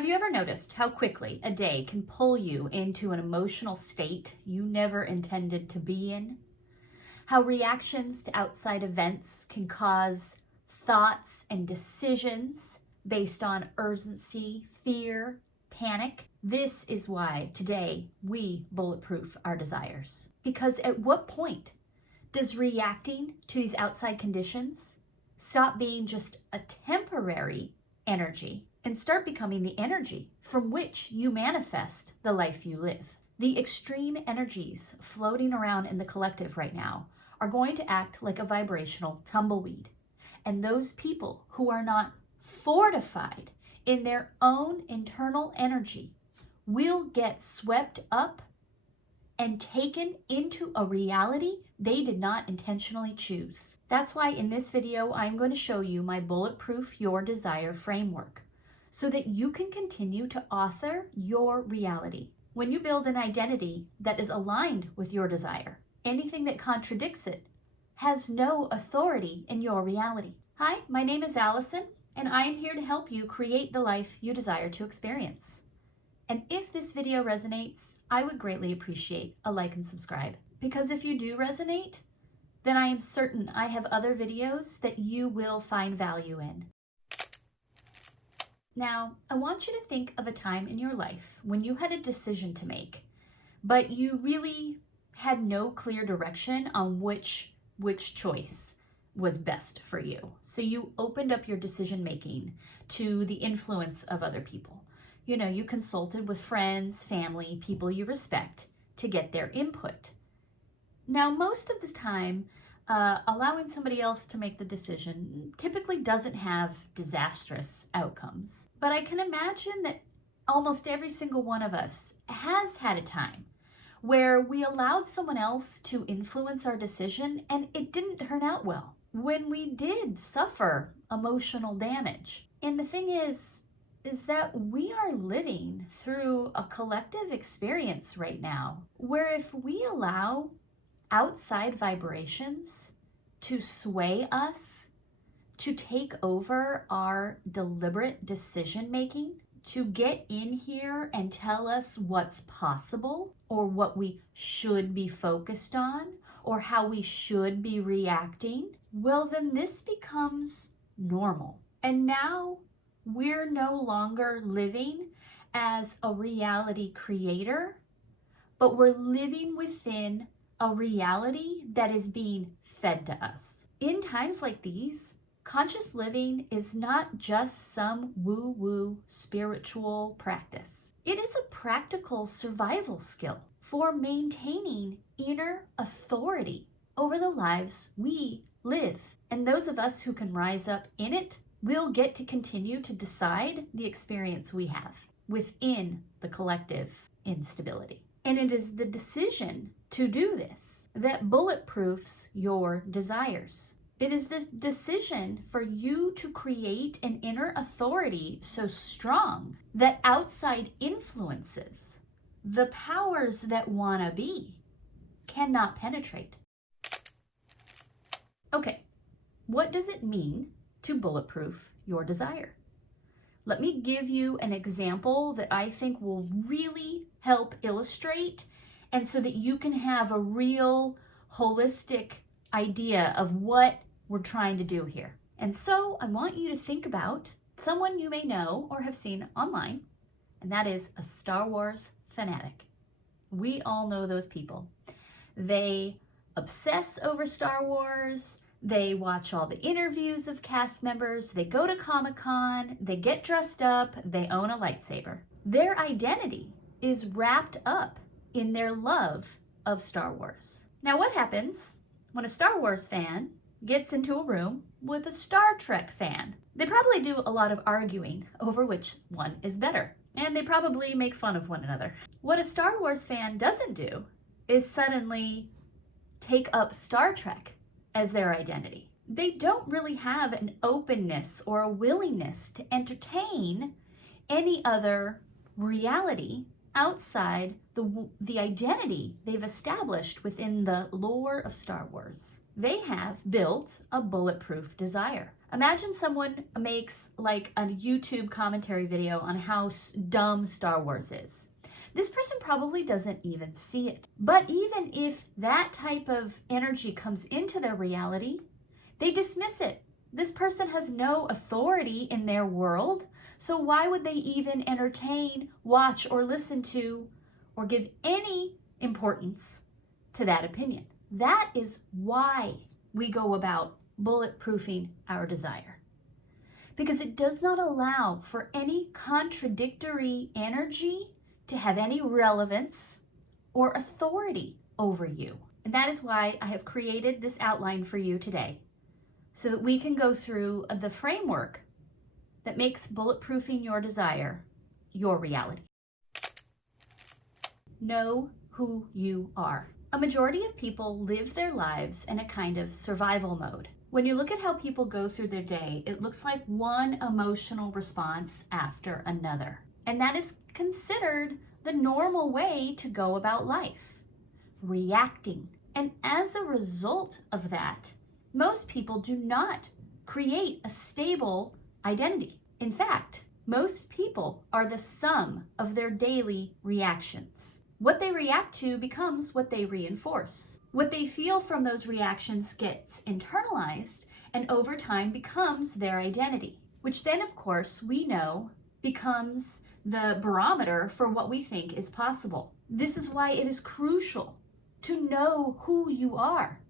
Have you ever noticed how quickly a day can pull you into an emotional state you never intended to be in? How reactions to outside events can cause thoughts and decisions based on urgency, fear, panic? This is why today we bulletproof our desires. Because at what point does reacting to these outside conditions stop being just a temporary energy and start becoming the energy from which you manifest the life you live? The extreme energies floating around in the collective right now are going to act like a vibrational tumbleweed. And those people who are not fortified in their own internal energy will get swept up and taken into a reality they did not intentionally choose. That's why in this video, I'm going to show you my Bulletproof Your Desire framework so that you can continue to author your reality. When you build an identity that is aligned with your desire, anything that contradicts it has no authority in your reality. Hi, my name is Allison, and I am here to help you create the life you desire to experience. And if this video resonates, I would greatly appreciate a like and subscribe. Because if you do resonate, then I am certain I have other videos that you will find value in. Now, I want you to think of a time in your life when you had a decision to make, but you really had no clear direction on which choice was best for you. So you opened up your decision making to the influence of other people. You know, you consulted with friends, family, people you respect to get their input. Now, most of the time, allowing somebody else to make the decision typically doesn't have disastrous outcomes. But I can imagine that almost every single one of us has had a time where we allowed someone else to influence our decision and it didn't turn out well, when we did suffer emotional damage. And the thing is that we are living through a collective experience right now where if we allow outside vibrations to sway us, to take over our deliberate decision making, to get in here and tell us what's possible or what we should be focused on or how we should be reacting, well, then this becomes normal. And now we're no longer living as a reality creator, but we're living within a reality that is being fed to us. In times like these, conscious living is not just some woo-woo spiritual practice. It is a practical survival skill for maintaining inner authority over the lives we live. And those of us who can rise up in it will get to continue to decide the experience we have within the collective instability. And it is the decision to do this that bulletproofs your desires. It is the decision for you to create an inner authority so strong that outside influences, the powers that wanna be, cannot penetrate. Okay, what does it mean to bulletproof your desire? Let me give you an example that I think will really help illustrate, and so that you can have a real holistic idea of what we're trying to do here. And so I want you to think about someone you may know or have seen online, and that is a Star Wars fanatic. We all know those people. They obsess over Star Wars. They watch all the interviews of cast members. They go to Comic-Con. They get dressed up. They own a lightsaber. Their identity is wrapped up in their love of Star Wars. Now, what happens when a Star Wars fan gets into a room with a Star Trek fan? They probably do a lot of arguing over which one is better, and they probably make fun of one another. What a Star Wars fan doesn't do is suddenly take up Star Trek as their identity. They don't really have an openness or a willingness to entertain any other reality outside the identity they've established within the lore of Star Wars. They have built a bulletproof desire, Imagine someone makes like a YouTube commentary video on how dumb Star Wars is. This person probably doesn't even see it. But even if that type of energy comes into their reality, they dismiss it. This person has no authority in their world, so why would they even entertain, watch, or listen to, or give any importance to that opinion? That is why we go about bulletproofing our desire. Because it does not allow for any contradictory energy to have any relevance or authority over you. And that is why I have created this outline for you today, so that we can go through the framework that makes bulletproofing your desire your reality. Know who you are. A majority of people live their lives in a kind of survival mode. When you look at how people go through their day, it looks like one emotional response after another. And that is considered the normal way to go about life, reacting. And as a result of that, most people do not create a stable identity. In fact, most people are the sum of their daily reactions. What they react to becomes what they reinforce. What they feel from those reactions gets internalized and over time becomes their identity, which then, of course, we know becomes the barometer for what we think is possible. This is why it is crucial to know who you are,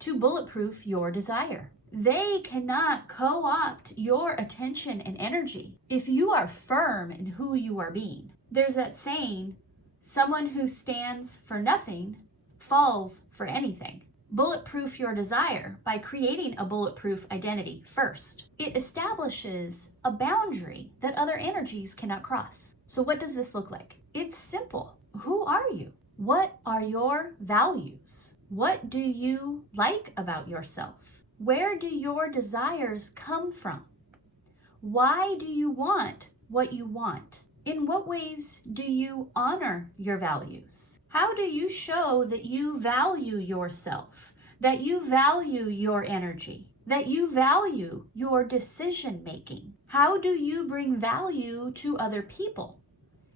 to bulletproof your desire. They cannot co-opt your attention and energy if you are firm in who you are being. There's that saying, someone who stands for nothing falls for anything. Bulletproof your desire by creating a bulletproof identity first. It establishes a boundary that other energies cannot cross. So what does this look like? It's simple. Who are you? What are your values? What do you like about yourself? Where do your desires come from? Why do you want what you want? In what ways do you honor your values? How do you show that you value yourself, that you value your energy, that you value your decision making? How do you bring value to other people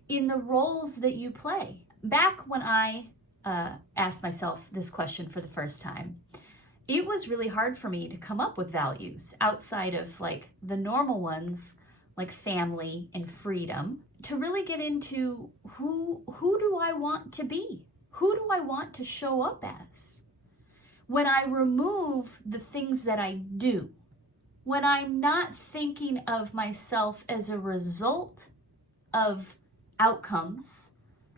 in the roles that you play? Back when I asked myself this question for the first time, it was really hard for me to come up with values outside of like the normal ones, like family and freedom, to really get into who do I want to be? Who do I want to show up as? When I remove the things that I do, when I'm not thinking of myself as a result of outcomes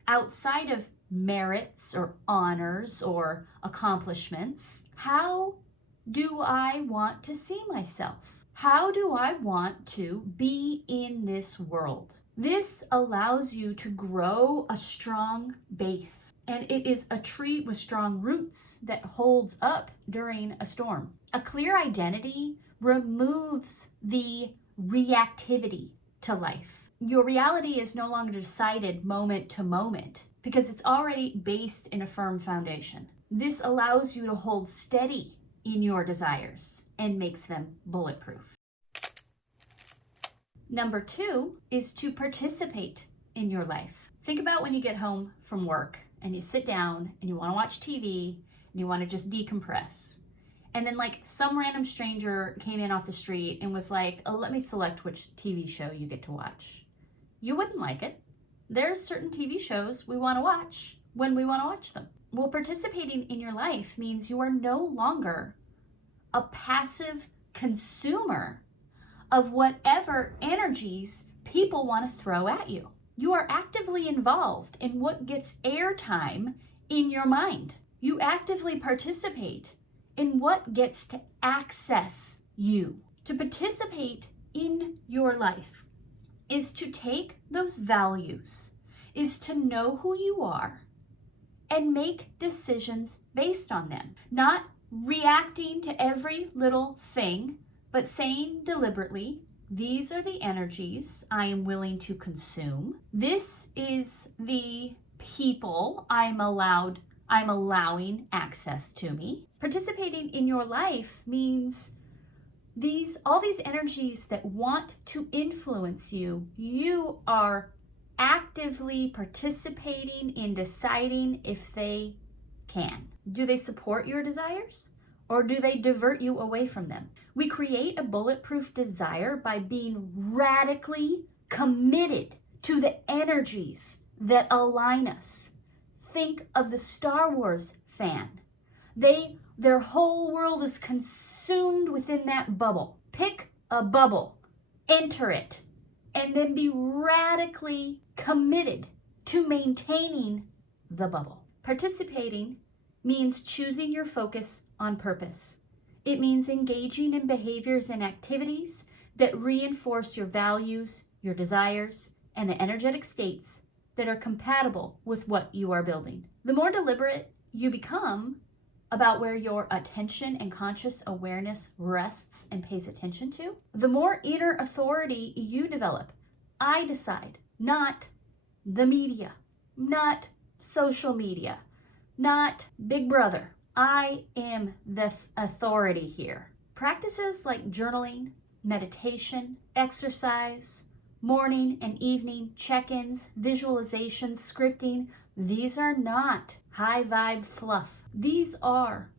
outside of merits or honors or accomplishments, how do I want to see myself? How do I want to be in this world? This allows you to grow a strong base, and it is a tree with strong roots that holds up during a storm. A clear identity removes the reactivity to life. Your reality is no longer decided moment to moment because it's already based in a firm foundation. This allows you to hold steady in your desires and makes them bulletproof. Number 2 is to participate in your life. Think about when you get home from work and you sit down and you want to watch TV and you want to just decompress. And then like some random stranger came in off the street and was like, oh, let me select which TV show you get to watch. You wouldn't like it. There's certain TV shows we want to watch when we want to watch them. Well, participating in your life means you are no longer a passive consumer of whatever energies people want to throw at you. You are actively involved in what gets airtime in your mind. You actively participate in what gets to access you. To participate in your life is to take those values, is to know who you are and make decisions based on them. Not reacting to every little thing, but saying deliberately, these are the energies I am willing to consume. This is the people I'm allowing access to me. Participating in your life means all these energies that want to influence you, you are actively participating in deciding if they can. Do they support your desires or do they divert you away from them? We create a bulletproof desire by being radically committed to the energies that align us. Think of the Star Wars fan. Their whole world is consumed within that bubble. Pick a bubble, enter it, and then be radically committed to maintaining the bubble. Participating means choosing your focus on purpose. It means engaging in behaviors and activities that reinforce your values, your desires, and the energetic states that are compatible with what you are building. The more deliberate you become about where your attention and conscious awareness rests and pays attention to, the more inner authority you develop. I decide, not the media, not social media, not Big Brother. I am the authority here. Practices like journaling, meditation, exercise, morning and evening check-ins, visualizations, scripting, these are not high vibe fluff. These are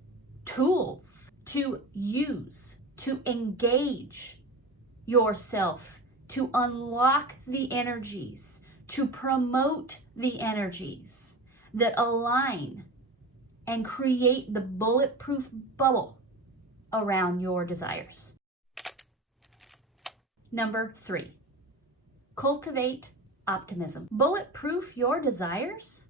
tools to use to engage yourself, to unlock the energies, to promote the energies that align and create the bulletproof bubble around your desires. Number 3, cultivate optimism. Bulletproof your desires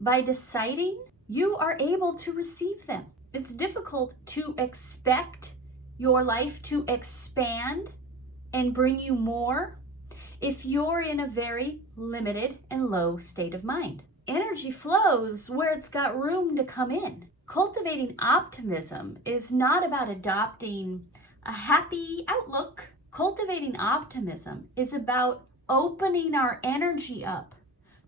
by deciding you are able to receive them. It's difficult to expect your life to expand and bring you more if you're in a very limited and low state of mind. Energy flows where it's got room to come in. Cultivating optimism is not about adopting a happy outlook. Cultivating optimism is about opening our energy up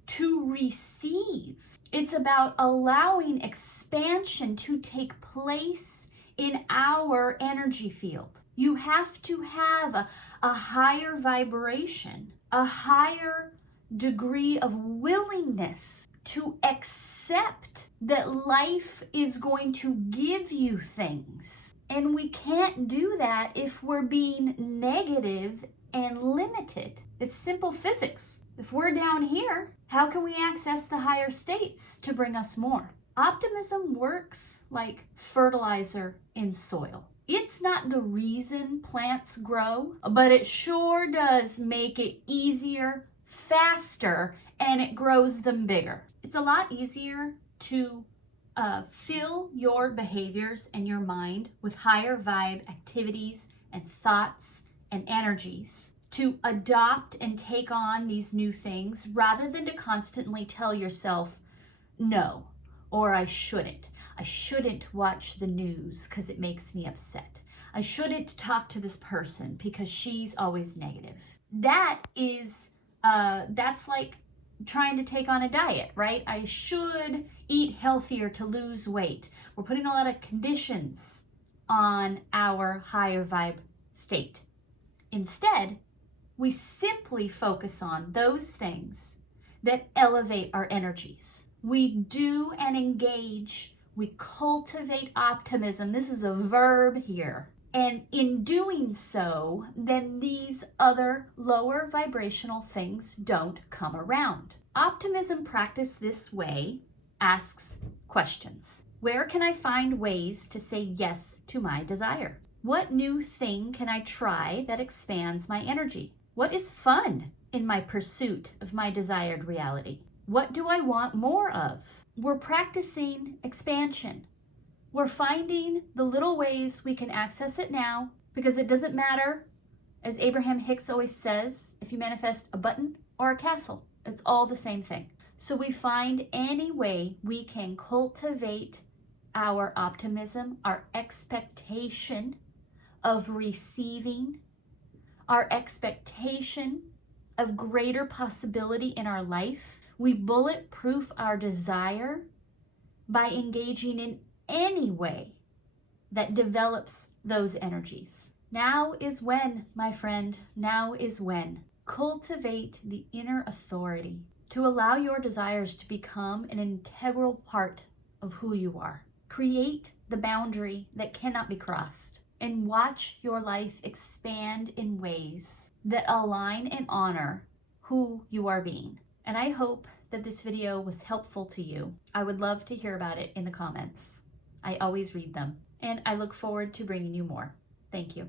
to receive. It's about allowing expansion to take place in our energy field. You have to have a higher vibration, a higher degree of willingness to accept that life is going to give you things. And we can't do that if we're being negative and limited. It's simple physics. If we're down here, how can we access the higher states to bring us more? Optimism works like fertilizer in soil. It's not the reason plants grow, but it sure does make it easier, faster, and it grows them bigger. It's a lot easier to fill your behaviors and your mind with higher vibe activities and thoughts and energies to adopt and take on these new things rather than to constantly tell yourself, no, or I shouldn't. I shouldn't watch the news because it makes me upset. I shouldn't talk to this person because she's always negative. That's like trying to take on a diet, right? I should eat healthier to lose weight. We're putting a lot of conditions on our higher vibe state. Instead, we simply focus on those things that elevate our energies. We do and engage, we cultivate optimism. This is a verb here. And in doing so, then these other lower vibrational things don't come around. Optimism practiced this way asks questions. Where can I find ways to say yes to my desire? What new thing can I try that expands my energy? What is fun in my pursuit of my desired reality? What do I want more of? We're practicing expansion. We're finding the little ways we can access it now, because it doesn't matter, as Abraham Hicks always says, if you manifest a button or a castle, it's all the same thing. So we find any way we can cultivate our optimism, our expectation of receiving, our expectation of greater possibility in our life. We bulletproof our desire by engaging in any way that develops those energies. Now is when, my friend, now is when. Cultivate the inner authority to allow your desires to become an integral part of who you are. Create the boundary that cannot be crossed and watch your life expand in ways that align and honor who you are being. And I hope that this video was helpful to you. I would love to hear about it in the comments. I always read them, and I look forward to bringing you more. Thank you.